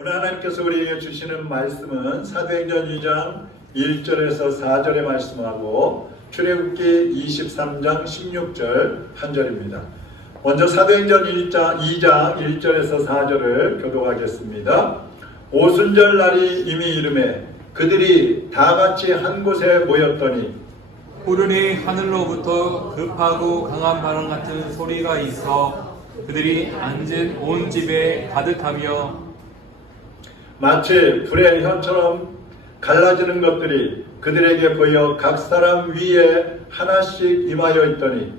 오늘 하나님께서 우리에게 주시는 말씀은 사도행전 2장 1절에서 4절의 말씀하고 출애굽기 23장 16절 한 절입니다. 먼저 사도행전 2장 1절에서 4절을 교독하겠습니다. 오순절 날이 이미 이르매 그들이 다 같이 한 곳에 모였더니 후르니 하늘로부터 급하고 강한 바람 같은 소리가 있어 그들이 앉은 온 집에 가득하며 마치 불의 혀처럼 갈라지는 것들이 그들에게 보여 각 사람 위에 하나씩 임하여 있더니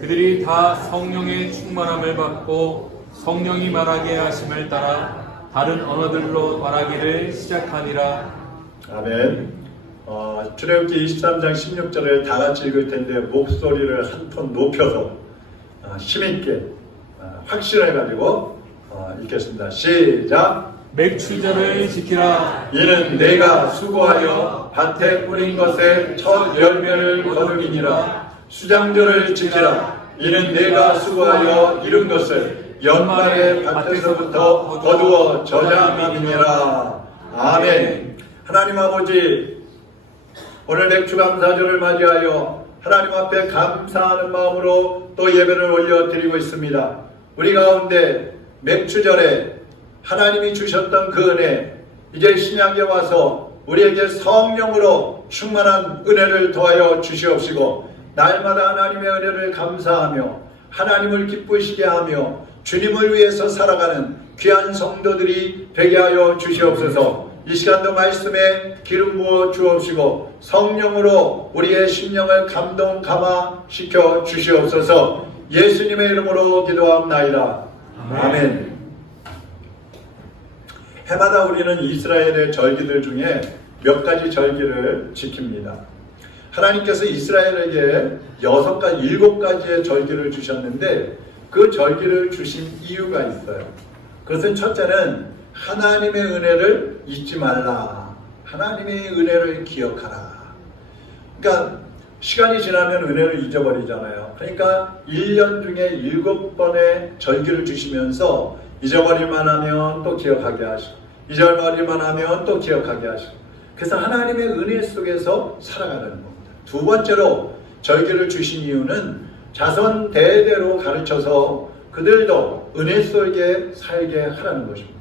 그들이 다 성령의 충만함을 받고 성령이 말하게 하심을 따라 다른 언어들로 말하기를 시작하니라. 아멘. 출애굽기 23장 16절을 다 같이 읽을 텐데 목소리를 한 톤 높여서 힘있게 확신을 가지고 읽겠습니다. 시작. 맥추절을 지키라. 이는 내가 수고하여 밭에 뿌린 것에 첫 열매를 거두기니라. 수장절을 지키라. 이는 내가 수고하여 이룬 것을 연말에 밭에서부터 거두어 저장함이니라. 아멘. 하나님 아버지, 오늘 맥추감사절을 맞이하여 하나님 앞에 감사하는 마음으로 또 예배를 올려드리고 있습니다. 우리 가운데 맥추절에 하나님이 주셨던 그 은혜, 이제 신약에 와서 우리에게 성령으로 충만한 은혜를 더하여 주시옵시고 날마다 하나님의 은혜를 감사하며 하나님을 기쁘시게 하며 주님을 위해서 살아가는 귀한 성도들이 되게 하여 주시옵소서. 이 시간도 말씀에 기름 부어 주옵시고 성령으로 우리의 심령을 감동 감화시켜 주시옵소서. 예수님의 이름으로 기도합나이다. 아멘. 해마다 우리는 이스라엘의 절기들 중에 몇 가지 절기를 지킵니다. 하나님께서 이스라엘에게 7가지의 절기를 주셨는데 그 절기를 주신 이유가 있어요. 그것은 첫째는 하나님의 은혜를 잊지 말라. 하나님의 은혜를 기억하라. 그러니까 시간이 지나면 은혜를 잊어버리잖아요. 그러니까 1년 중에 7번의 절기를 주시면서 잊어버릴만 하면 또 기억하게 하시고 잊어버릴만 하면 또 기억하게 하시고 그래서 하나님의 은혜 속에서 살아가는 겁니다. 두 번째로 절기를 주신 이유는 자손 대대로 가르쳐서 그들도 은혜 속에 살게 하라는 것입니다.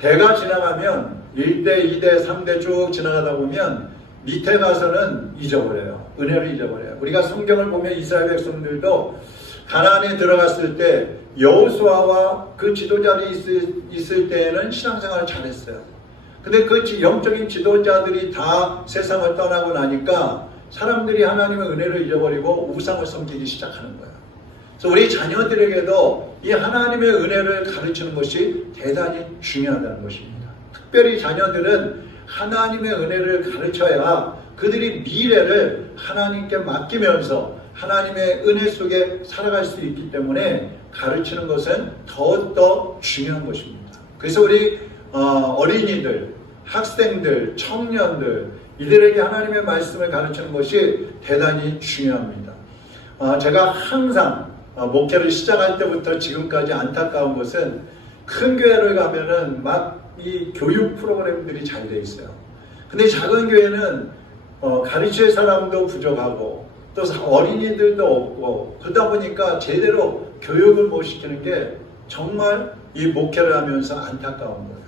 대가 지나가면 1대, 2대, 3대 쭉 지나가다 보면 밑에 가서는 잊어버려요. 은혜를 잊어버려요. 우리가 성경을 보면 이스라엘 백성들도 가나안에 들어갔을 때 여호수아와 그 지도자들이 있을 때에는 신앙생활을 잘했어요. 근데 그 영적인 지도자들이 다 세상을 떠나고 나니까 사람들이 하나님의 은혜를 잊어버리고 우상을 섬기기 시작하는 거예요. 그래서 우리 자녀들에게도 이 하나님의 은혜를 가르치는 것이 대단히 중요하다는 것입니다. 특별히 자녀들은 하나님의 은혜를 가르쳐야 그들이 미래를 하나님께 맡기면서 하나님의 은혜 속에 살아갈 수 있기 때문에 가르치는 것은 더욱더 중요한 것입니다. 그래서 우리 어린이들, 학생들, 청년들 이들에게 하나님의 말씀을 가르치는 것이 대단히 중요합니다. 제가 항상 목회를 시작할 때부터 지금까지 안타까운 것은 큰 교회를 가면은 막 이 교육 프로그램들이 잘 돼 있어요. 근데 작은 교회는 가르칠 사람도 부족하고 또 어린이들도 없고 그러다 보니까 제대로 교육을 못 시키는 게 정말 이 목회를 하면서 안타까운 거예요.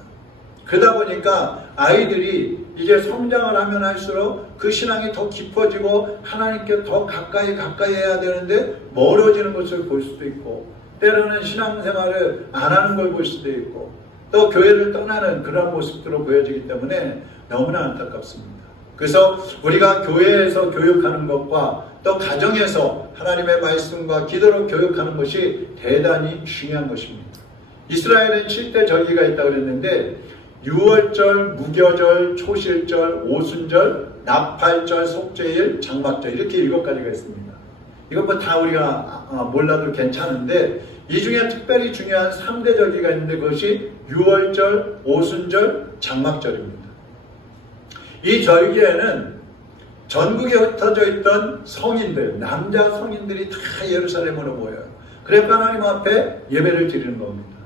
그러다 보니까 아이들이 이제 성장을 하면 할수록 그 신앙이 더 깊어지고 하나님께 더 가까이 해야 되는데 멀어지는 것을 볼 수도 있고 때로는 신앙생활을 안 하는 걸 볼 수도 있고 또 교회를 떠나는 그런 모습들로 보여지기 때문에 너무나 안타깝습니다. 그래서 우리가 교회에서 교육하는 것과 또 가정에서 하나님의 말씀과 기도로 교육하는 것이 대단히 중요한 것입니다. 이스라엘은 7대 절기가 있다고 그랬는데 유월절, 무교절, 초실절, 오순절, 나팔절, 속죄일, 장막절 이렇게 7가지가 있습니다. 이건 뭐 다 우리가 몰라도 괜찮은데 이 중에 특별히 중요한 3대 절기가 있는데 그것이 유월절, 오순절, 장막절입니다. 이 절기에는 전국에 흩어져 있던 성인들, 남자 성인들이 다 예루살렘으로 모여요. 그래서 하나님 앞에 예배를 드리는 겁니다.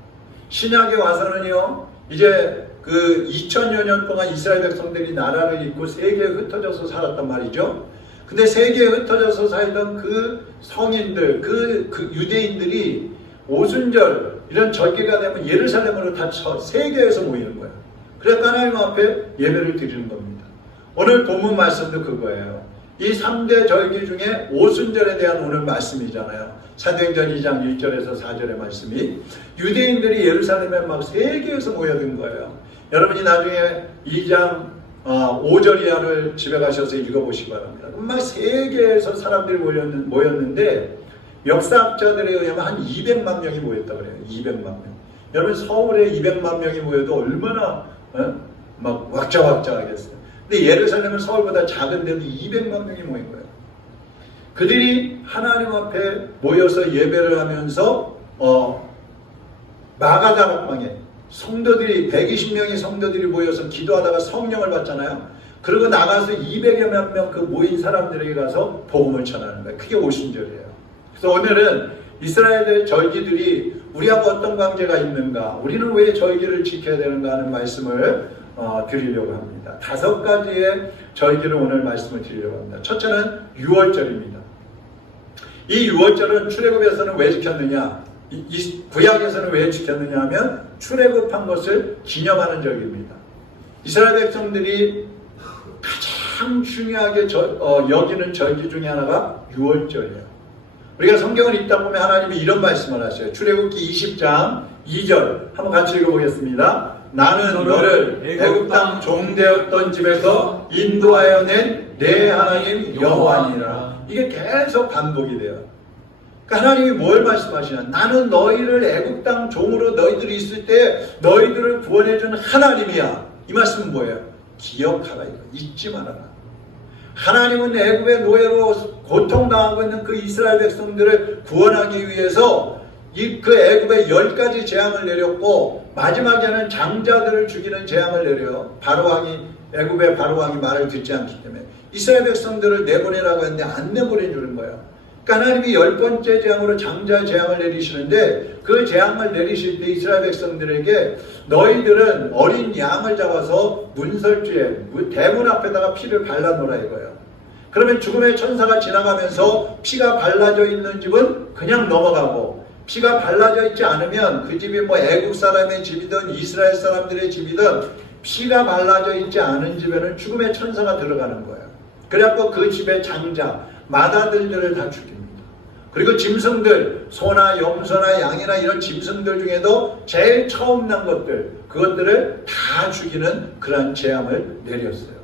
신약에 와서는요, 이제 그 2000여 년 동안 이스라엘 백성들이 나라를 잇고 세계에 흩어져서 살았단 말이죠. 근데 세계에 흩어져서 살던 그 성인들, 그 유대인들이 오순절 이런 절기가 되면 예루살렘으로 다 세계에서 모이는 거예요. 그래서 하나님 앞에 예배를 드리는 겁니다. 오늘 본문 말씀도 그거예요. 이 3대 절기 중에 오순절에 대한 오늘 말씀이잖아요. 사도행전 2장 1절에서 4절의 말씀이 유대인들이 예루살렘에 막 세계에서 모여든 거예요. 여러분이 나중에 2장 5절 이하를 집에 가셔서 읽어보시기 바랍니다. 막 세계에서 사람들이 모였는데 역사학자들에 의하면 한 200만 명이 모였다고 그래요. 200만 명. 여러분 서울에 200만 명이 모여도 얼마나 막 왁자왁자하겠어요. 근데 예루살렘은 서울보다 작은데도 200만 명이 모인 거예요. 그들이 하나님 앞에 모여서 예배를 하면서 마가다락방에 성도들이 120명의 성도들이 모여서 기도하다가 성령을 받잖아요. 그리고 나가서 200여 명 그 모인 사람들에게 가서 복음을 전하는 거예요. 그게 오순절이에요. 그래서 오늘은 이스라엘의 절기들이 우리하고 어떤 관계가 있는가, 우리는 왜 절기를 지켜야 되는가 하는 말씀을 드리려고 합니다. 5가지의 절기를 오늘 말씀을 드리려고 합니다. 첫째는 유월절입니다. 이 유월절은 출애굽에서는 왜 지켰느냐, 구약에서는 왜 지켰느냐 하면 출애굽한 것을 기념하는 절기입니다. 이스라엘 백성들이 가장 중요하게 여기는 절기 중에 하나가 유월절이에요. 우리가 성경을 읽다 보면 하나님이 이런 말씀을 하셔요. 출애굽기 20장 2절 한번 같이 읽어보겠습니다. 나는 너를 애굽 땅 종되었던 집에서 인도하여 낸 내 하나님 여호와니라. 이게 계속 반복이 돼요. 그러니까 하나님이 뭘 말씀하시냐? 나는 너희를 애굽 땅 종으로 너희들이 있을 때 너희들을 구원해준 하나님이야. 이 말씀은 뭐예요? 기억하라, 이거 잊지 말아라. 하나님은 애굽의 노예로 고통당하고 있는 그 이스라엘 백성들을 구원하기 위해서 그 애굽에 10가지 재앙을 내렸고 마지막에는 장자들을 죽이는 재앙을 내려요. 애굽의 바로왕이 말을 듣지 않기 때문에 이스라엘 백성들을 내보내라고 했는데 안 내보내주는 거예요. 그러니까 하나님이 10번째 재앙으로 장자 재앙을 내리시는데 그 재앙을 내리실 때 이스라엘 백성들에게 너희들은 어린 양을 잡아서 문설주에 대문 앞에다가 피를 발라놓으라 이거예요. 그러면 죽음의 천사가 지나가면서 피가 발라져 있는 집은 그냥 넘어가고 피가 발라져 있지 않으면 그 집이 뭐 애국 사람의 집이든 이스라엘 사람들의 집이든 피가 발라져 있지 않은 집에는 죽음의 천사가 들어가는 거예요. 그래갖고 그 집의 장자, 맏아들들을 다 죽입니다. 그리고 짐승들, 소나 염소나 양이나 이런 짐승들 중에도 제일 처음 난 것들, 그것들을 다 죽이는 그런 재앙을 내렸어요.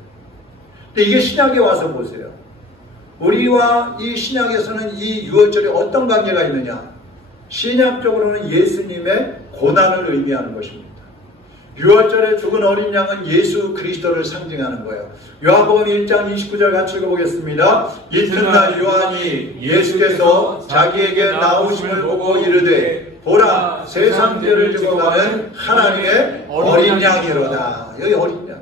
근데 이게 신약에 와서 보세요. 우리와 이 신약에서는 이 유월절이 어떤 관계가 있느냐? 신약적으로는 예수님의 고난을 의미하는 것입니다. 유월절에 죽은 어린 양은 예수 그리스도를 상징하는 거예요. 요한복음 1장 29절 같이 읽어보겠습니다. 이튿날 요한이 예수께서 자기에게 나오심을 보고 이르되 보라 세상 죄를 지고 가는 하나님의 어린 양이로다. 여기 어린 양.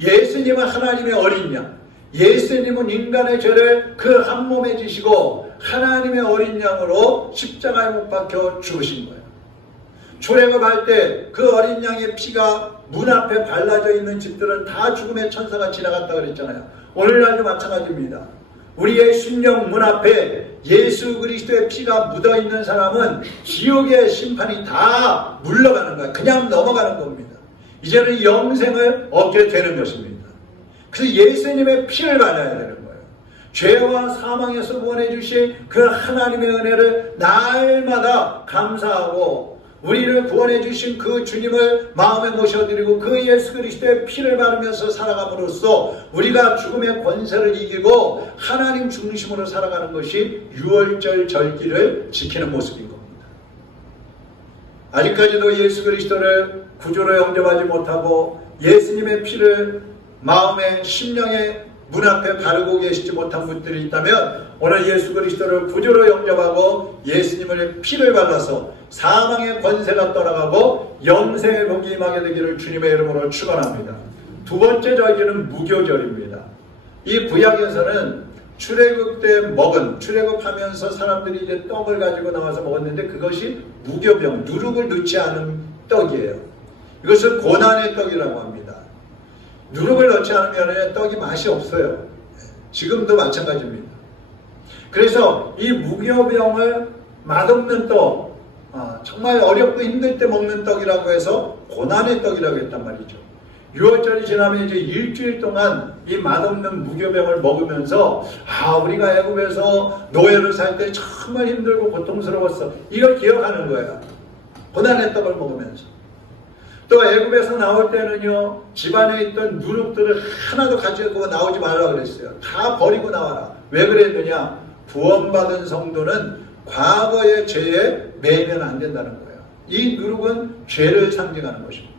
예수님은 하나님의 어린 양. 예수님은 인간의 죄를 그 한 몸에 지시고 하나님의 어린 양으로 십자가에 못 박혀 죽으신 거예요. 출애굽할 때 그 어린 양의 피가 문 앞에 발라져 있는 집들은 다 죽음의 천사가 지나갔다 그랬잖아요. 오늘날도 마찬가지입니다. 우리의 심령 문 앞에 예수 그리스도의 피가 묻어 있는 사람은 지옥의 심판이 다 물러가는 거예요. 그냥 넘어가는 겁니다. 이제는 영생을 얻게 되는 것입니다. 그래서 예수님의 피를 발라야 되는 거예요. 죄와 사망에서 구원해 주신 그 하나님의 은혜를 날마다 감사하고 우리를 구원해 주신 그 주님을 마음에 모셔드리고 그 예수 그리스도의 피를 바르면서 살아감으로써 우리가 죽음의 권세를 이기고 하나님 중심으로 살아가는 것이 유월절 절기를 지키는 모습인 겁니다. 아직까지도 예수 그리스도를 구주로 영접하지 못하고 예수님의 피를 마음에 심령에 문 앞에 바르고 계시지 못한 분들이 있다면 오늘 예수 그리스도를 구주로 영접하고 예수님의 피를 발라서 사망의 권세가 떠나가고 영생의 복이 임하게 되기를 주님의 이름으로 축원합니다. 두 번째 절기는 무교절입니다. 이 구약에서는 출애굽 때 먹은, 출애굽하면서 사람들이 이제 떡을 가지고 나와서 먹었는데 그것이 무교병, 누룩을 넣지 않은 떡이에요. 이것을 고난의 떡이라고 합니다. 누룩을 넣지 않으면 떡이 맛이 없어요. 지금도 마찬가지입니다. 그래서 이 무교병을 맛없는 떡, 정말 어렵고 힘들 때 먹는 떡이라고 해서 고난의 떡이라고 했단 말이죠. 6월절이 지나면 이제 일주일 동안 이 맛없는 무교병을 먹으면서 우리가 애굽에서 노예를 살 때 정말 힘들고 고통스러웠어. 이걸 기억하는 거예요. 고난의 떡을 먹으면서. 또 애굽에서 나올 때는요, 집안에 있던 누룩들을 하나도 가지고 나오지 말라 그랬어요. 다 버리고 나와라. 왜 그랬느냐? 구원받은 성도는 과거의 죄에 매이면 안 된다는 거예요. 이 누룩은 죄를 상징하는 것입니다.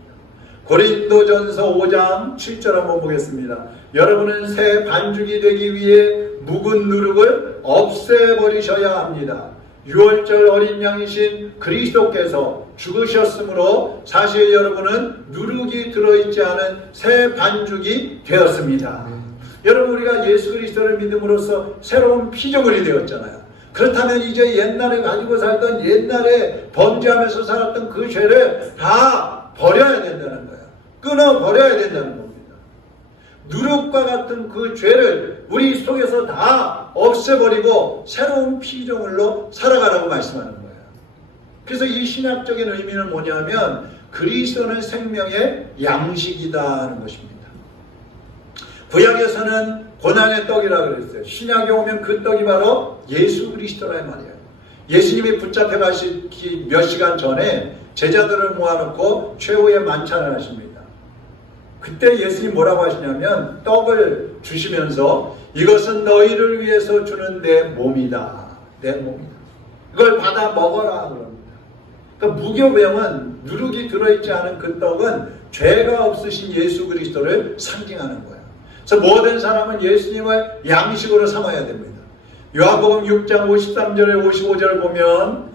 고린도전서 5장 7절 한번 보겠습니다. 여러분은 새 반죽이 되기 위해 묵은 누룩을 없애버리셔야 합니다. 6월절 어린 양이신 그리스도께서 죽으셨으므로 사실 여러분은 누룩이 들어있지 않은 새 반죽이 되었습니다. 여러분, 우리가 예수 그리스도를 믿음으로써 새로운 피조물이 되었잖아요. 그렇다면 이제 옛날에 가지고 살던 옛날에 범죄하면서 살았던 그 죄를 다 버려야 된다는 거예요. 끊어 버려야 된다는 겁니다. 누룩과 같은 그 죄를 우리 속에서 다 없애버리고 새로운 피조물로 살아가라고 말씀하는 거예요. 그래서 이 신학적인 의미는 뭐냐면 그리스도는 생명의 양식이다는 것입니다. 구약에서는 고난의 떡이라고 그랬어요. 신약에 오면 그 떡이 바로 예수 그리스도라 말이에요. 예수님이 붙잡혀 가시기 몇 시간 전에 제자들을 모아놓고 최후의 만찬을 하십니다. 그때 예수님 뭐라고 하시냐면 떡을 주시면서 이것은 너희를 위해서 주는 내 몸이다. 내 몸이다. 이걸 받아 먹어라 그럽니다. 그러니까 무교병은 누룩이 들어있지 않은 그 떡은 죄가 없으신 예수 그리스도를 상징하는 거예요. 그래서 모든 사람은 예수님을 양식으로 삼아야 됩니다. 요한복음 6장 53절에 55절을 보면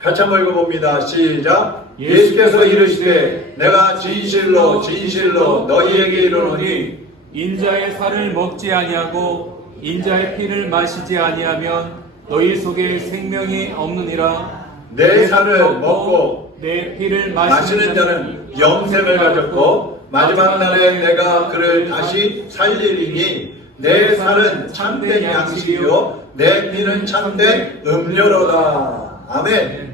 같이 한번 읽어봅니다. 시작. 예수께서 이르시되 내가 진실로 진실로 너희에게 이르노니 인자의 살을 먹지 아니하고 인자의 피를 마시지 아니하면 너희 속에 생명이 없느니라. 내 살을 먹고 내 피를 마시는 자는 영생을 가졌고 마지막 날에 내가 그를 다시 살리리니 내 살은 참된 양식이요 내 피는 참된 음료로다. 아멘.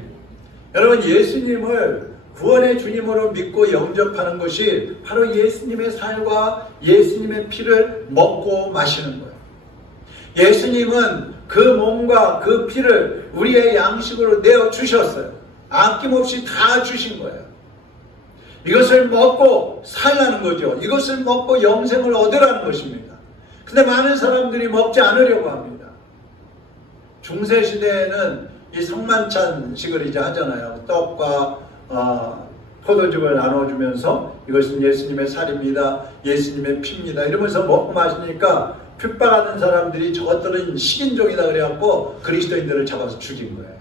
여러분, 예수님을 구원의 주님으로 믿고 영접하는 것이 바로 예수님의 살과 예수님의 피를 먹고 마시는 거예요. 예수님은 그 몸과 그 피를 우리의 양식으로 내어주셨어요. 아낌없이 다 주신 거예요. 이것을 먹고 살라는 거죠. 이것을 먹고 영생을 얻으라는 것입니다. 근데 많은 사람들이 먹지 않으려고 합니다. 중세시대에는 이 성만찬식을 이제 하잖아요. 떡과 포도즙을 나눠주면서 이것은 예수님의 살입니다. 예수님의 피입니다. 이러면서 먹고 마시니까 핍박하는 사람들이 저것들은 식인종이다 그래갖고 그리스도인들을 잡아서 죽인 거예요.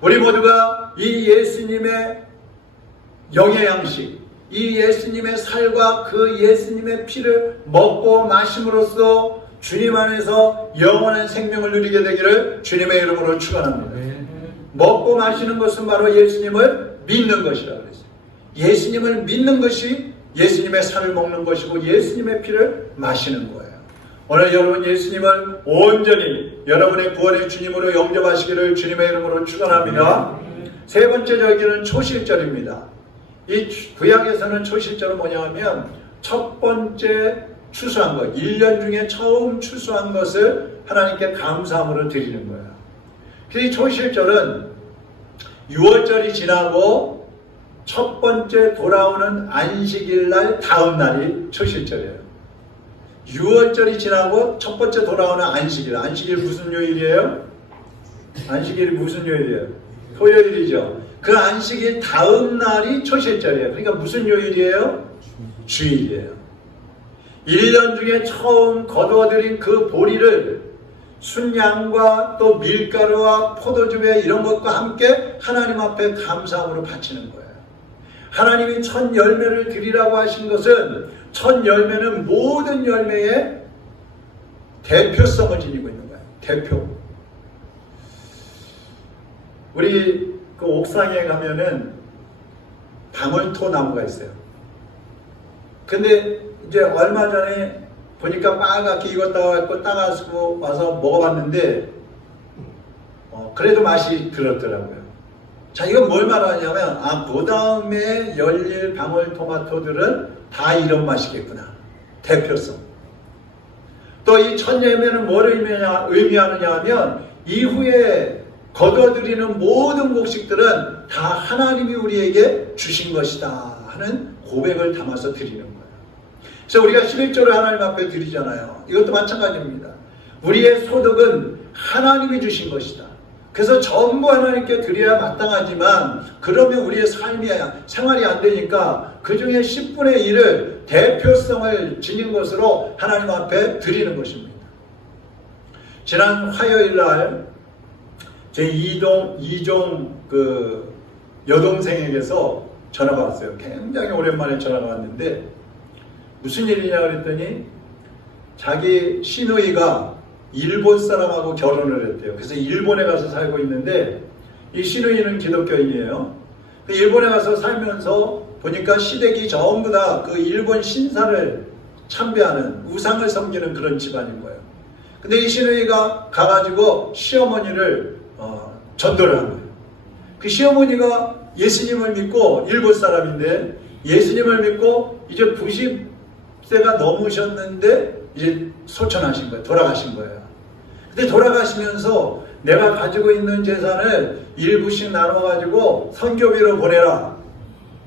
우리 모두가 이 예수님의 영의 양식, 이 예수님의 살과 그 예수님의 피를 먹고 마심으로써 주님 안에서 영원한 생명을 누리게 되기를 주님의 이름으로 축원합니다. 먹고 마시는 것은 바로 예수님을 믿는 것이라고 그랬어요. 예수님을 믿는 것이 예수님의 살을 먹는 것이고 예수님의 피를 마시는 거예요. 오늘 여러분 예수님을 온전히 여러분의 구원의 주님으로 영접하시기를 주님의 이름으로 축원합니다. 세 번째 절기는 초실절입니다. 이 구약에서는 초실절은 뭐냐면 첫 번째 추수한 것, 1년 중에 처음 추수한 것을 하나님께 감사함으로 드리는 거예요. 이 초실절은 6월절이 지나고 첫 번째 돌아오는 안식일 날 다음 날이 초실절이에요. 6월절이 지나고 첫 번째 돌아오는 안식일. 안식일 무슨 요일이에요? 안식일이 무슨 요일이에요? 토요일이죠. 그 안식일 다음 날이 초실절이에요. 그러니까 무슨 요일이에요? 주일이에요. 1년 중에 처음 거두어들인 그 보리를 순양과 또 밀가루와 포도즙에 이런 것과 함께 하나님 앞에 감사함으로 바치는 거예요. 하나님이 첫 열매를 드리라고 하신 것은 첫 열매는 모든 열매의 대표성을 지니고 있는 거예요. 대표. 우리 그 옥상에 가면은 방울토 나무가 있어요. 근데 이제 얼마 전에 보니까 빨갛게 익었다고 따가지고 와서 먹어봤는데 그래도 맛이 들었더라고요. 자, 이건 뭘 말하냐면 그 다음에 열릴 방울토마토들은 다 이런 맛이겠구나. 대표성. 또 이 첫 열매는 뭘 의미하느냐 하면 이후에 거둬들이는 모든 곡식들은 다 하나님이 우리에게 주신 것이다 하는 고백을 담아서 드리는 거예요. 그래서 우리가 11조를 하나님 앞에 드리잖아요. 이것도 마찬가지입니다. 우리의 소득은 하나님이 주신 것이다. 그래서 전부 하나님께 드려야 마땅하지만 그러면 우리의 생활이 안 되니까 그 중에 10분의 1을 대표성을 지닌 것으로 하나님 앞에 드리는 것입니다. 지난 화요일 날 제 이종 여동생에게서 전화가 왔어요. 굉장히 오랜만에 전화가 왔는데 무슨 일이냐 그랬더니 자기 시누이가 일본 사람하고 결혼을 했대요. 그래서 일본에 가서 살고 있는데 이 시누이는 기독교인이에요. 일본에 가서 살면서 보니까 시댁이 전부 다 그 일본 신사를 참배하는 우상을 섬기는 그런 집안인 거예요. 근데 이 시누이가 가가지고 시어머니를 전도를 한 거예요. 그 시어머니가 예수님을 믿고 일본 사람인데 예수님을 믿고 이제 90세가 넘으셨는데 이제 소천하신 거예요. 돌아가신 거예요. 근데 돌아가시면서 내가 가지고 있는 재산을 일부씩 나눠가지고 선교비로 보내라.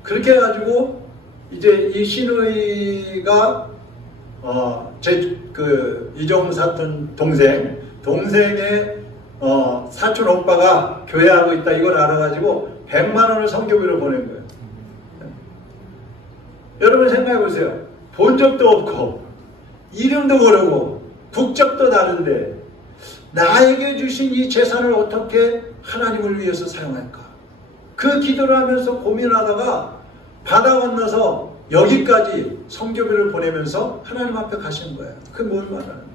그렇게 해가지고 이제 이 시누이가 이종 사촌 동생의 사촌 오빠가 교회하고 있다 이걸 알아가지고 100만 원을 선교비로 보낸 거예요. 여러분 생각해 보세요. 본 적도 없고 이름도 모르고 국적도 다른데 나에게 주신 이 재산을 어떻게 하나님을 위해서 사용할까? 그 기도를 하면서 고민하다가 바다 건너서 여기까지 선교비를 보내면서 하나님 앞에 가신 거예요. 그게 뭘 말하는 거예요?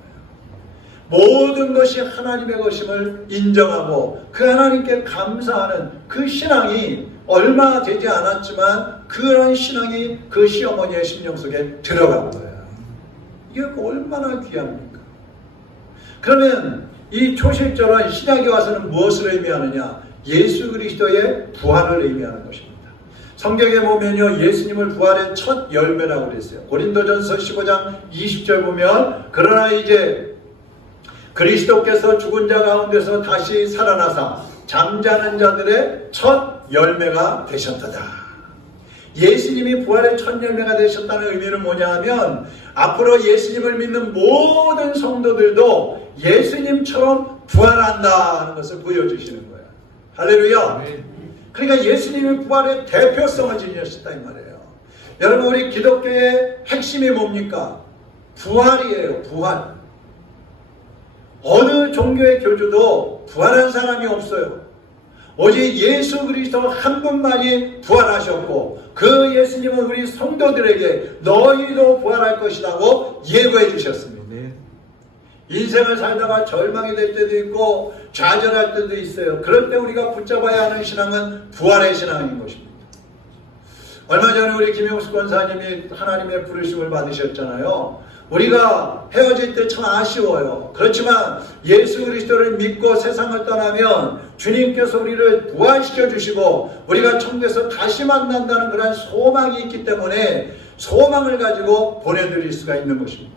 모든 것이 하나님의 것임을 인정하고 그 하나님께 감사하는 그 신앙이 얼마 되지 않았지만 그런 신앙이 그 시어머니의 심령 속에 들어간 거예요. 이게 얼마나 귀합니까? 그러면 이 초실절은 신약에 와서는 무엇을 의미하느냐? 예수 그리스도의 부활을 의미하는 것입니다. 성경에 보면요, 예수님을 부활의 첫 열매라고 그랬어요. 고린도전서 15장 20절 보면 그러나 이제 그리스도께서 죽은 자 가운데서 다시 살아나사 잠자는 자들의 첫 열매가 되셨도다. 예수님이 부활의 첫 열매가 되셨다는 의미는 뭐냐 하면 앞으로 예수님을 믿는 모든 성도들도 예수님처럼 부활한다는 것을 보여주시는 거예요. 할렐루야. 그러니까 예수님이 부활의 대표성을 지니셨다 이 말이에요. 여러분 우리 기독교의 핵심이 뭡니까? 부활이에요. 부활. 어느 종교의 교주도 부활한 사람이 없어요. 오직 예수 그리스도 한 분만이 부활하셨고 그 예수님은 우리 성도들에게 너희도 부활할 것이라고 예고해 주셨습니다. 인생을 살다가 절망이 될 때도 있고 좌절할 때도 있어요. 그럴 때 우리가 붙잡아야 하는 신앙은 부활의 신앙인 것입니다. 얼마 전에 우리 김영수 권사님이 하나님의 부르심을 받으셨잖아요. 우리가 헤어질 때 참 아쉬워요. 그렇지만 예수 그리스도를 믿고 세상을 떠나면 주님께서 우리를 부활시켜 주시고 우리가 천국에서 다시 만난다는 그런 소망이 있기 때문에 소망을 가지고 보내드릴 수가 있는 것입니다.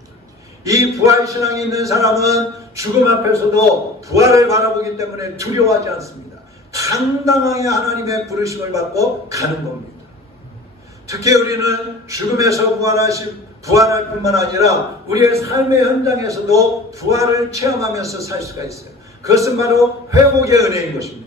이 부활신앙이 있는 사람은 죽음 앞에서도 부활을 바라보기 때문에 두려워하지 않습니다. 당당하게 하나님의 부르심을 받고 가는 겁니다. 특히 우리는 죽음에서 부활할 뿐만 아니라 우리의 삶의 현장에서도 부활을 체험하면서 살 수가 있어요. 그것은 바로 회복의 은혜인 것입니다.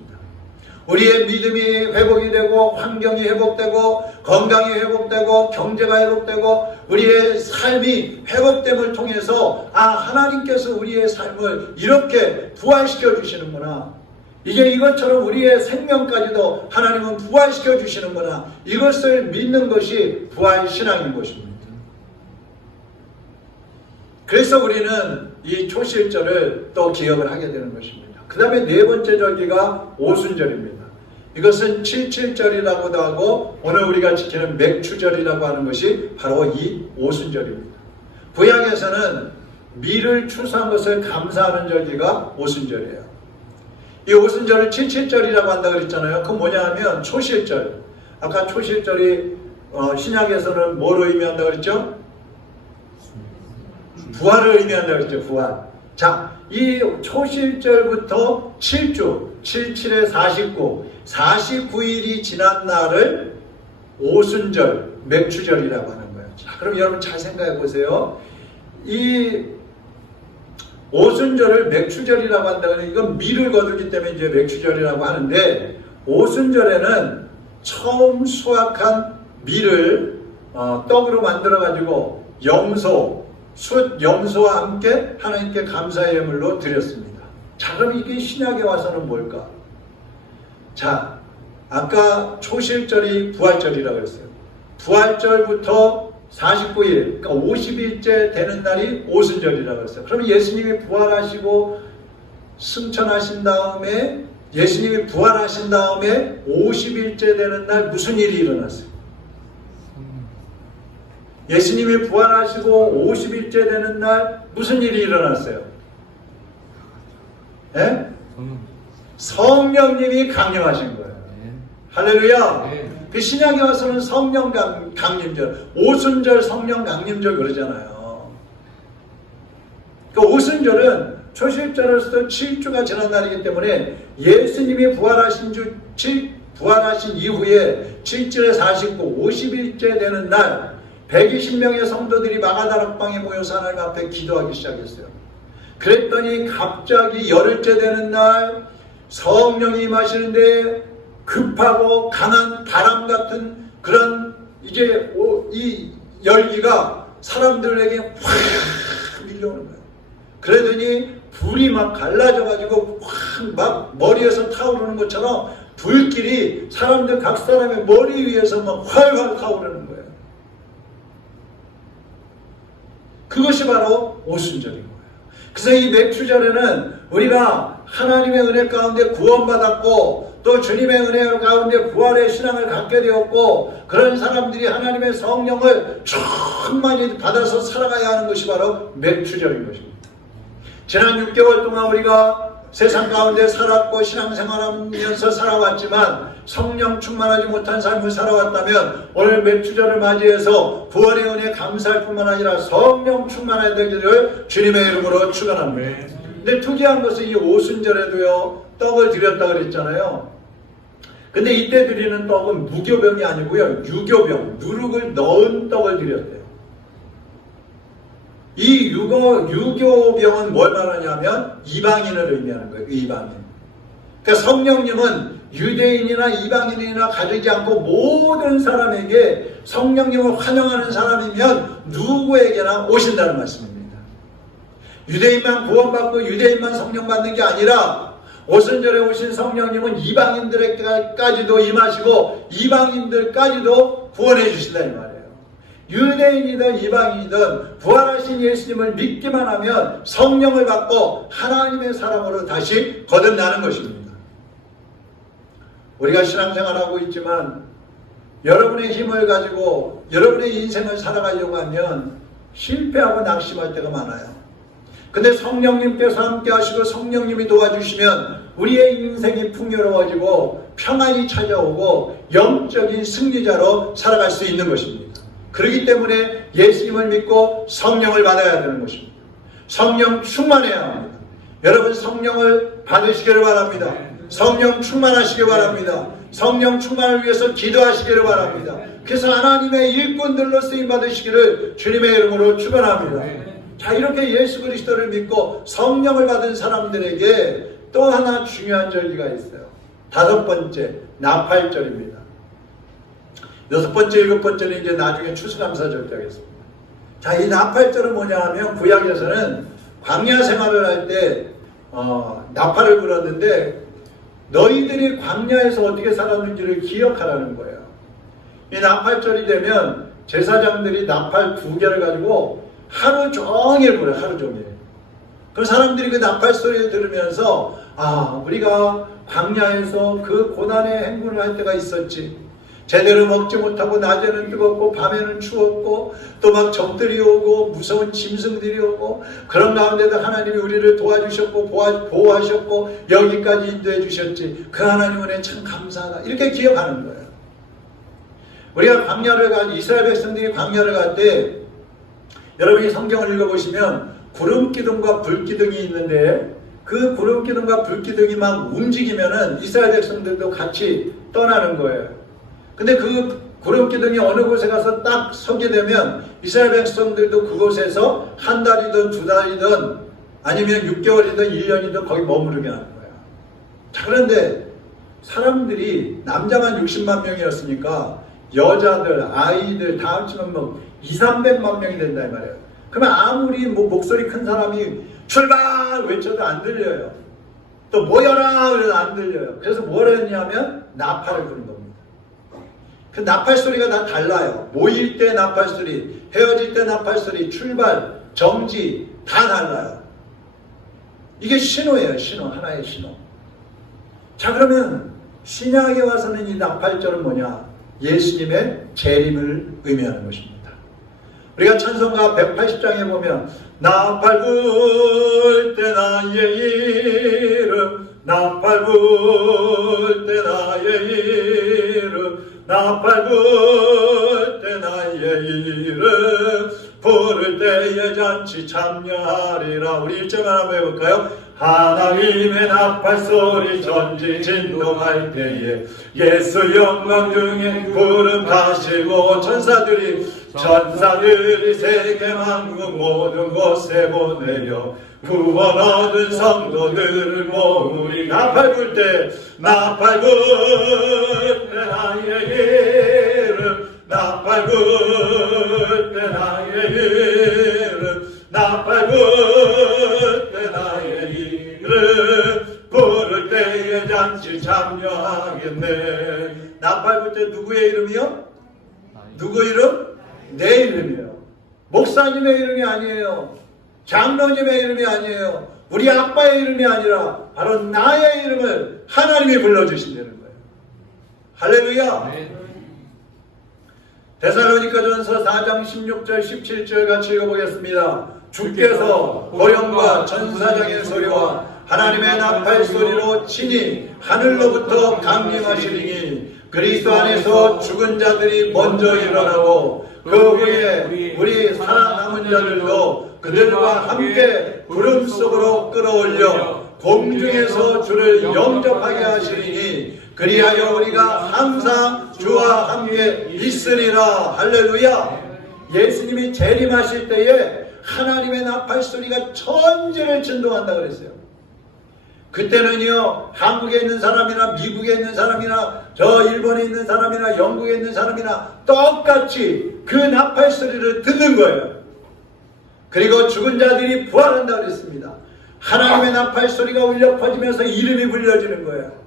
우리의 믿음이 회복이 되고 환경이 회복되고 건강이 회복되고 경제가 회복되고 우리의 삶이 회복됨을 통해서 하나님께서 우리의 삶을 이렇게 부활시켜 주시는구나. 이제 이것처럼 우리의 생명까지도 하나님은 부활시켜 주시는구나. 이것을 믿는 것이 부활신앙인 것입니다. 그래서 우리는 이 초실절을 또 기억을 하게 되는 것입니다. 그 다음에 네 번째 절기가 오순절입니다. 이것은 칠칠절이라고도 하고 오늘 우리가 지키는 맥추절이라고 하는 것이 바로 이 오순절입니다. 구약에서는 미를 추수한 것을 감사하는 절기가 오순절이에요. 이 오순절을 칠칠절이라고 한다고 그랬잖아요. 그건 뭐냐 하면 초실절. 아까 초실절이 신약에서는 뭐로 의미한다고 그랬죠? 부활을 의미한다고 그랬죠. 부활. 자, 이 초실절부터 7주, 77에 49, 49일이 지난 날을 오순절, 맥추절이라고 하는 거예요. 자, 그럼 여러분 잘 생각해 보세요. 이 오순절을 맥추절이라고 한다고 해서 이건 밀을 거두기 때문에 이제 맥추절이라고 하는데, 오순절에는 처음 수확한 밀을 떡으로 만들어 가지고 염소, 숫 염소와 함께 하나님께 감사의 예물로 드렸습니다. 자, 그럼 이게 신약에 와서는 뭘까? 자, 아까 초실절이 부활절이라고 했어요. 부활절부터 49일, 그러니까 50일째 되는 날이 오순절이라고 했어요. 그럼 예수님이 부활하시고 승천하신 다음에, 예수님이 부활하신 다음에 50일째 되는 날 무슨 일이 일어났어요? 예수님이 부활하시고 50일째 되는 날 무슨 일이 일어났어요? 예? 성령님이 강림하신 거예요. 할렐루야. 그 신약에 와서는 성령 강림절, 오순절 성령 강림절 그러잖아요. 그 오순절은 초실절에서도 7주가 지난 날이기 때문에 예수님이 부활하신 이후에 7절에 49, 50일째 되는 날 120명의 성도들이 마가다락방에 모여서 하나님 앞에 기도하기 시작했어요. 그랬더니 갑자기 열흘째 되는 날 성령이 임하시는데 급하고 강한 바람 같은 그런 이제 이 열기가 사람들에게 확 밀려오는 거예요. 그러더니 불이 막 갈라져가지고 확 막 머리에서 타오르는 것처럼 불길이 사람들 각 사람의 머리 위에서 막 활활 타오르는 거예요. 그것이 바로 오순절인 거예요. 그래서 이 맥추절에는 우리가 하나님의 은혜 가운데 구원받았고 또 주님의 은혜 가운데 부활의 신앙을 갖게 되었고 그런 사람들이 하나님의 성령을 충만히 받아서 살아가야 하는 것이 바로 맥추절인 것입니다. 지난 6개월 동안 우리가 세상 가운데 살았고 신앙생활하면서 살아왔지만 성령 충만하지 못한 삶을 살아왔다면 오늘 맥추절을 맞이해서 부활의 은혜에 감사할 뿐만 아니라 성령 충만해야 되기를 주님의 이름으로 축원합니다. 근데 특이한 것은 이 오순절에도요 떡을 드렸다 그랬잖아요. 근데 이때 드리는 떡은 무교병이 아니고요 유교병, 누룩을 넣은 떡을 드렸대요. 이 유교병은 뭘 말하냐면 이방인을 의미하는 거예요. 이방인. 그러니까 성령님은 유대인이나 이방인이나 가리지 않고 모든 사람에게 성령님을 환영하는 사람이면 누구에게나 오신다는 말씀입니다. 유대인만 구원받고 유대인만 성령 받는 게 아니라 오순절에 오신 성령님은 이방인들에게까지도 임하시고 이방인들까지도 구원해 주신다 이 말이에요. 유대인이든 이방인이든 부활하신 예수님을 믿기만 하면 성령을 받고 하나님의 사람으로 다시 거듭나는 것입니다. 우리가 신앙생활하고 있지만 여러분의 힘을 가지고 여러분의 인생을 살아가려고 하면 실패하고 낙심할 때가 많아요. 근데 성령님께서 함께 하시고 성령님이 도와주시면 우리의 인생이 풍요로워지고 평안이 찾아오고 영적인 승리자로 살아갈 수 있는 것입니다. 그렇기 때문에 예수님을 믿고 성령을 받아야 되는 것입니다. 성령 충만해야 합니다. 여러분 성령을 받으시기를 바랍니다. 성령 충만하시기 바랍니다. 성령 충만을 위해서 기도하시기를 바랍니다. 그래서 하나님의 일꾼들로 쓰임받으시기를 주님의 이름으로 축원합니다. 자, 이렇게 예수 그리스도를 믿고 성령을 받은 사람들에게 또 하나 중요한 절기가 있어요. 5번째 나팔절입니다. 6번째, 7번째는 이제 나중에 추수감사절 때 하겠습니다. 자, 이 나팔절은 뭐냐 하면 구약에서는 광야 생활을 할 때 나팔을 불었는데 너희들이 광야에서 어떻게 살았는지를 기억하라는 거예요. 이 나팔절이 되면 제사장들이 나팔 2개를 가지고 하루 종일 불어요. 하루 종일. 그 사람들이 그 나팔 소리를 들으면서 우리가 광야에서 그 고난의 행군을 할 때가 있었지. 제대로 먹지 못하고 낮에는 뜨겁고 밤에는 추웠고 또 막 적들이 오고 무서운 짐승들이 오고 그런 가운데도 하나님이 우리를 도와주셨고 보호하셨고 여기까지 인도해 주셨지. 그 하나님 은혜 참 감사하다. 이렇게 기억하는 거예요. 우리가 광야를 이스라엘 백성들이 광야를 갈 때 여러분이 성경을 읽어보시면 구름 기둥과 불 기둥이 있는데 그 구름 기둥과 불 기둥이 막 움직이면은 이스라엘 백성들도 같이 떠나는 거예요. 근데 그 구름 기둥이 어느 곳에 가서 딱 서게 되면 이스라엘 백성들도 그곳에서 한 달이든 두 달이든 아니면 6개월이든 1년이든 거기 머무르게 하는 거예요. 자, 그런데 사람들이 남자만 60만 명이었으니까 여자들, 아이들 다 합치면 뭐 200~300만 명이 된다 이 말이에요. 그러면 아무리 뭐 목소리 큰 사람이 출발 외쳐도 안 들려요. 또 모여라 그래도 안 들려요. 그래서 뭘 했냐면 나팔을 부는 겁니다. 그 나팔 소리가 다 달라요. 모일 때 나팔 소리, 헤어질 때 나팔 소리, 출발, 정지 다 달라요. 이게 신호예요. 신호, 하나의 신호. 자, 그러면 신약에 와서는 이 나팔절은 뭐냐? 예수님의 재림을 의미하는 것입니다. 우리가 찬송가 180장에 보면 나팔 불 때 나의 이름, 나팔 불 때 나의 이름, 나팔 불 때 나의 이름, 부를 때에 잔치 참여하리라. 우리 1절만 한번 해볼까요? 하나님의 나팔 소리 전지 진동할 때에 예수 영광 중에 구름 가시고 천사들이 세계 만국 모든 곳에 보내려 구원 얻은 성도들을 모으리. 나팔 불 때 나팔 불 때 나의 이름, 나팔 불 때 나의 이름, 나팔 불 때 나의 이름, 부를 때에 잔치 참여하겠네. 나팔 불 때 누구의 이름이요? 누구 이름? 내 이름이에요. 목사님의 이름이 아니에요. 장로님의 이름이 아니에요. 우리 아빠의 이름이 아니라 바로 나의 이름을 하나님이 불러주신다는 거예요. 할렐루야. 데살로니가전서 4장 16절 17절 같이 읽어보겠습니다. 주께서 고령과 천사장의 소리와 하나님의 나팔 소리로 친히 하늘로부터 강림하시리니 그리스도 안에서 죽은 자들이 먼저 일어나고 그 후에 우리 살아남은 자들도 그들과 함께 구름 속으로 끌어올려 공중에서 주를 영접하게 하시리니 그리하여 우리가 항상 주와 함께 있으리라. 할렐루야. 예수님이 재림하실 때에 하나님의 나팔 소리가 천지를震동한다 그랬어요. 그때는요, 한국에 있는 사람이나 미국에 있는 사람이나 저 일본에 있는 사람이나 영국에 있는 사람이나 똑같이 그 나팔 소리를 듣는 거예요. 그리고 죽은 자들이 부활한다 그랬습니다. 하나님의 나팔 소리가 울려 퍼지면서 이름이 불려지는 거예요.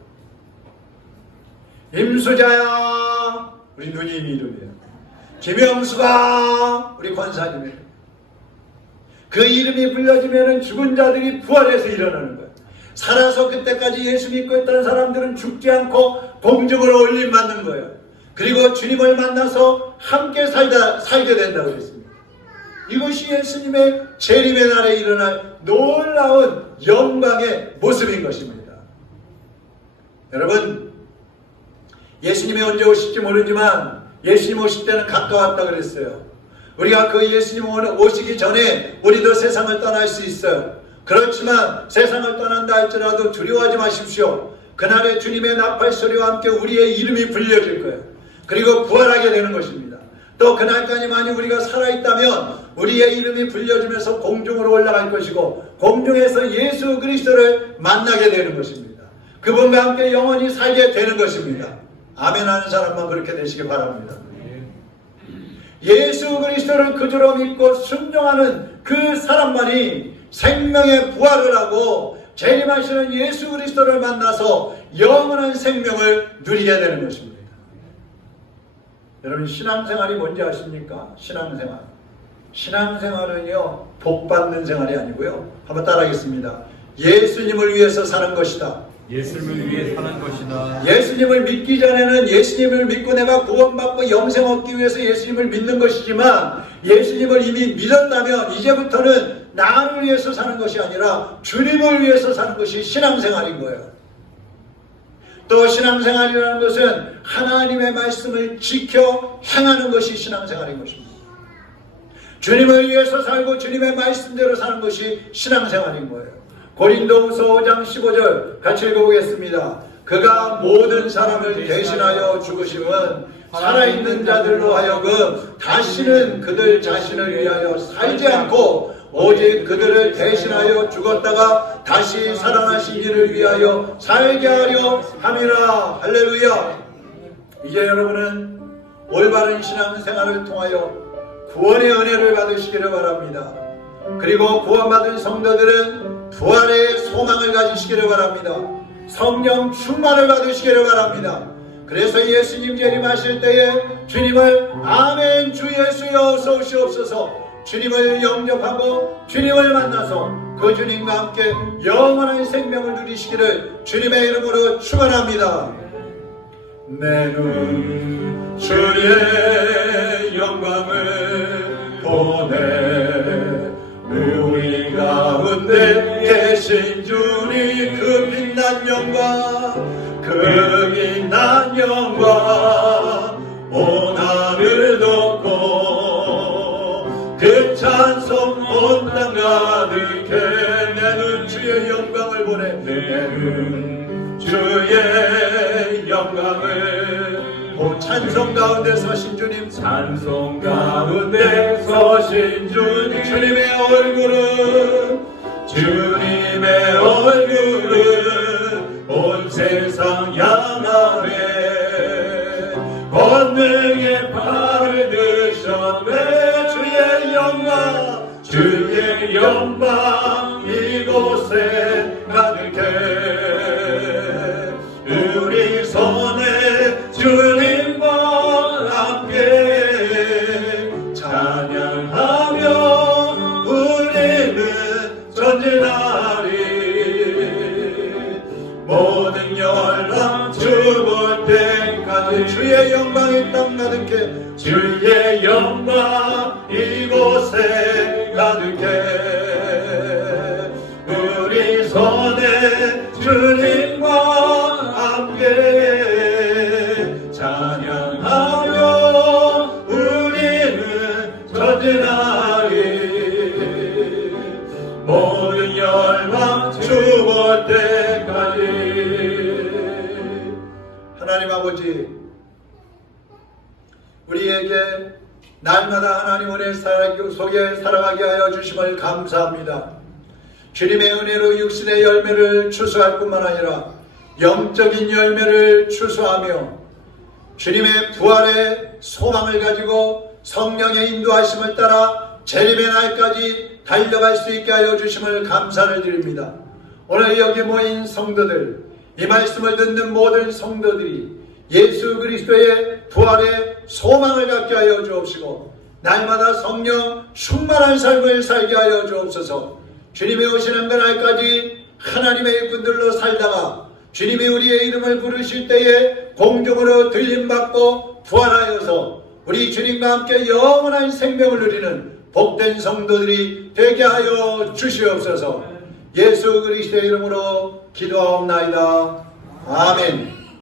임수자야, 우리 누님 이름이에요. 김영수가 우리 권사님이에요. 그 이름이 불려지면 죽은 자들이 부활해서 일어나는 거예요. 살아서 그때까지 예수 믿고 있던 사람들은 죽지 않고 공중으로 올림받는 거예요. 그리고 주님을 만나서 함께 살게 된다고 그랬습니다. 이것이 예수님의 재림의 날에 일어날 놀라운 영광의 모습인 것입니다. 여러분, 예수님이 언제 오실지 모르지만 예수님 오실 때는 가까웠다 그랬어요. 우리가 그 예수님 오시기 전에 우리도 세상을 떠날 수 있어요. 그렇지만 세상을 떠난다 할지라도 두려워하지 마십시오. 그날에 주님의 나팔 소리와 함께 우리의 이름이 불려질 거예요. 그리고 부활하게 되는 것입니다. 또 그날까지 만약 우리가 살아있다면 우리의 이름이 불려지면서 공중으로 올라갈 것이고 공중에서 예수 그리스도를 만나게 되는 것입니다. 그분과 함께 영원히 살게 되는 것입니다. 아멘 하는 사람만 그렇게 되시기 바랍니다. 예수 그리스도를 그저로 믿고 순종하는 그 사람만이 생명의 부활을 하고 재림하시는 예수 그리스도를 만나서 영원한 생명을 누리게 되는 것입니다. 여러분, 신앙생활이 뭔지 아십니까? 신앙생활은요, 복 받는 생활이 아니고요. 한번 따라하겠습니다. 예수님을 위해서 사는 것이다. 예수님을 위해 사는 것이다. 예수님을 믿기 전에는 예수님을 믿고 내가 구원받고 영생 얻기 위해서 예수님을 믿는 것이지만, 예수님을 이미 믿었다면 이제부터는 나를 위해서 사는 것이 아니라 주님을 위해서 사는 것이 신앙생활인 거예요. 또 신앙생활이라는 것은 하나님의 말씀을 지켜 행하는 것이 신앙생활인 것입니다. 주님을 위해서 살고 주님의 말씀대로 사는 것이 신앙생활인 거예요. 고린도후서 5장 15절 같이 읽어보겠습니다. 그가 모든 사람을 대신하여 죽으심은 살아있는 자들로 하여금 다시는 그들 자신을 위하여 살지 않고 오직 그들을 대신하여 죽었다가 다시 살아나신 이를 위하여 살게 하려 함이라. 할렐루야. 이제 여러분은 올바른 신앙생활을 통하여 구원의 은혜를 받으시기를 바랍니다. 그리고 구원받은 성도들은 부활의 소망을 가지시기를 바랍니다. 성령 충만을 받으시기를 바랍니다. 그래서 예수님 재림하실 때에 주님을 아멘 주 예수여 어서 오시옵소서, 주님을 영접하고 주님을 만나서 그 주님과 함께 영원한 생명을 누리시기를 주님의 이름으로 축원합니다. 내 눈 주의 영광을 보네. 우리 가운데 계신 주님 그 빛난 영광, 그 빛난 영광 온 하늘 덮고 그 찬송 온 땅 가득해. 내 눈 주의 영광을 보내. 내 눈 주의 영광을 찬송 가운데 서신 주님, 찬송 가운데 서신 주님, 주님의 얼굴은 온 세상 향하네. 권능의 팔을 드셨네. 주의 영광 이곳에 가득해. 우리 손에 주님과 함께 찬양하며 우리는 전진하리. 모든 열방 죽을 때까지 주의 영광이 땅 가득해. 주의 영광 이곳에 가득해. 우리 손에 주님과 함께 찬양하며 우리는 전진하리. 모든 열방 죽을 때까지. 하나님 아버지, 우리에게 날마다 하나님 은혜 속에 살아가게 하여 주심을 감사합니다. 주님의 은혜로 육신의 열매를 추수할 뿐만 아니라 영적인 열매를 추수하며 주님의 부활의 소망을 가지고 성령의 인도하심을 따라 재림의 날까지 달려갈 수 있게 하여 주심을 감사를 드립니다. 오늘 여기 모인 성도들, 이 말씀을 듣는 모든 성도들이 예수 그리스도의 부활의 소망을 갖게 하여 주옵시고 날마다 성령 충만한 삶을 살게 하여 주옵소서. 주님이 오시는 그날까지 하나님의 일꾼들로 살다가 주님이 우리의 이름을 부르실 때에 공중으로 들림받고 부활하여서 우리 주님과 함께 영원한 생명을 누리는 복된 성도들이 되게 하여 주시옵소서. 예수 그리스도의 이름으로 기도하옵나이다. 아멘.